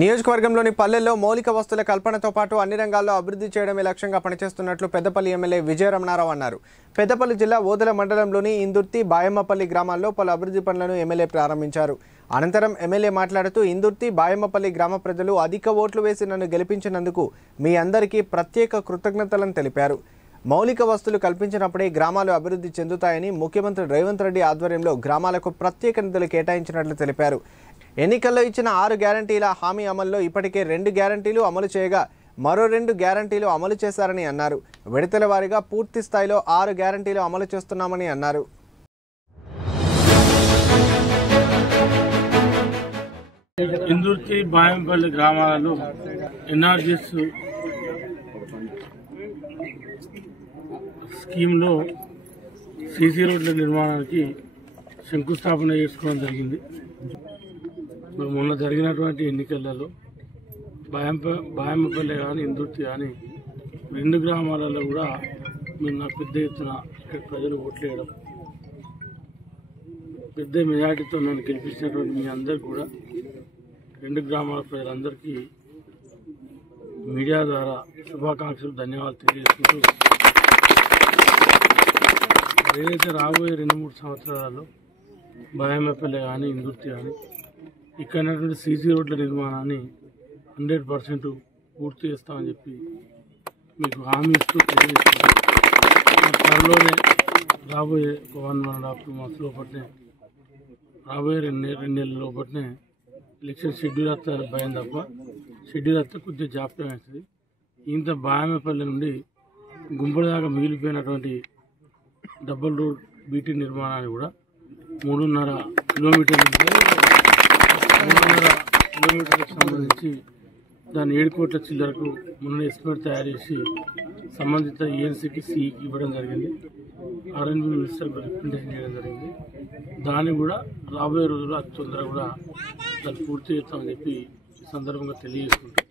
నియోజకవర్గంలోని పల్లెల్లో మౌలిక వస్తువుల కల్పనతో పాటు అన్ని రంగాల్లో అభివృద్ధి చేయడమే లక్ష్యంగా పనిచేస్తున్నట్లు పెద్దపల్లి ఎమ్మెల్యే విజయరమణారావు అన్నారు. పెద్దపల్లి జిల్లా ఓదెల మండలంలోని ఇందుర్తి, బాయమ్మపల్లి గ్రామాల్లో పలు అభివృద్ధి పనులను ఎమ్మెల్యే ప్రారంభించారు. అనంతరం ఎమ్మెల్యే మాట్లాడుతూ ఇందుర్తి, బాయమ్మపల్లి గ్రామ ప్రజలు అధిక ఓట్లు వేసి నన్ను గెలిపించినందుకు మీ అందరికీ ప్రత్యేక కృతజ్ఞతలను తెలిపారు. మౌలిక వస్తువులు కల్పించినప్పుడే గ్రామాలు అభివృద్ధి చెందుతాయని ముఖ్యమంత్రి రేవంత్ రెడ్డి ఆధ్వర్యంలో గ్రామాలకు ప్రత్యేక నిధులు కేటాయించినట్లు తెలిపారు. ఎన్నికల్లో ఇచ్చిన 6 గ్యారంటీల హామీ అమల్లో ఇప్పటికే 2 గ్యారంటీలు అమలు చేయగా మరో 2 గ్యారంటీలు అమలు చేశారని అన్నారు. విడతల వారీగా పూర్తి స్థాయిలో 6 గ్యారంటీలు అమలు చేస్తున్నామని అన్నారు. ఇందుర్తి, బాయంపల్లి గ్రామాలలో ఎన్ఆర్జీఎస్ స్కీమ్లో సీసీ రోడ్ల నిర్మాణానికి శంకుస్థాపన చేసుకోవడం జరిగింది. మొన్న జరిగినటువంటి ఎన్నికలలో బాయమ్మపల్లి కానీ ఇందుర్తి కానీ 2 గ్రామాలలో కూడా నిన్న పెద్ద ఎత్తున ఇక్కడ ప్రజలు ఓట్లు వేయడం, పెద్ద మెజార్టీతో నన్ను గెలిపించినటువంటి మీ అందరికీ కూడా 2 గ్రామాల ప్రజలందరికీ మీడియా ద్వారా శుభాకాంక్షలు, ధన్యవాదాలు తెలియజేసుకుంటూ ఏదైతే రాబోయే 2-3 సంవత్సరాలలో బాయమ్మపల్లి కానీ ఇందుర్తి కానీ ఇక్కడ సీసీ రోడ్ల నిర్మాణాన్ని 100% పూర్తి చేస్తామని చెప్పి మీకు హామీ ఇస్తూ తెలియజేస్తున్నాం. త్వరలోనే రాబోయే 1.5-2 months లోపలనే, రాబోయే 2 నెలల లోపలనే ఎలక్షన్ షెడ్యూల్ వస్తే భయం తప్ప షెడ్యూల్ వస్తే కొద్దిగా జాప్యం అవుతుంది. ఇంత బాయమ్మపల్లి నుండి గుంపల దాకా మిగిలిపోయినటువంటి డబుల్ రోడ్ బీటీ నిర్మాణాన్ని కూడా 3.5 కిలోమీటర్లకు సంబంధించి దాన్ని 7 కోట్ల చిల్లరకు మొన్న ఎస్టిమేట్ తయారు చేసి సంబంధిత ఏఎన్సీకి, సిఈకి ఇవ్వడం జరిగింది. ఆర్ఎన్బి మినిస్టర్కి రిప్రజెంటేషన్ చేయడం జరిగింది. దాన్ని కూడా రాబోయే రోజుల్లో అతి తొందరగా కూడా దాన్ని పూర్తి చేస్తామని చెప్పి ఈ సందర్భంగా తెలియజేసుకుంటాం.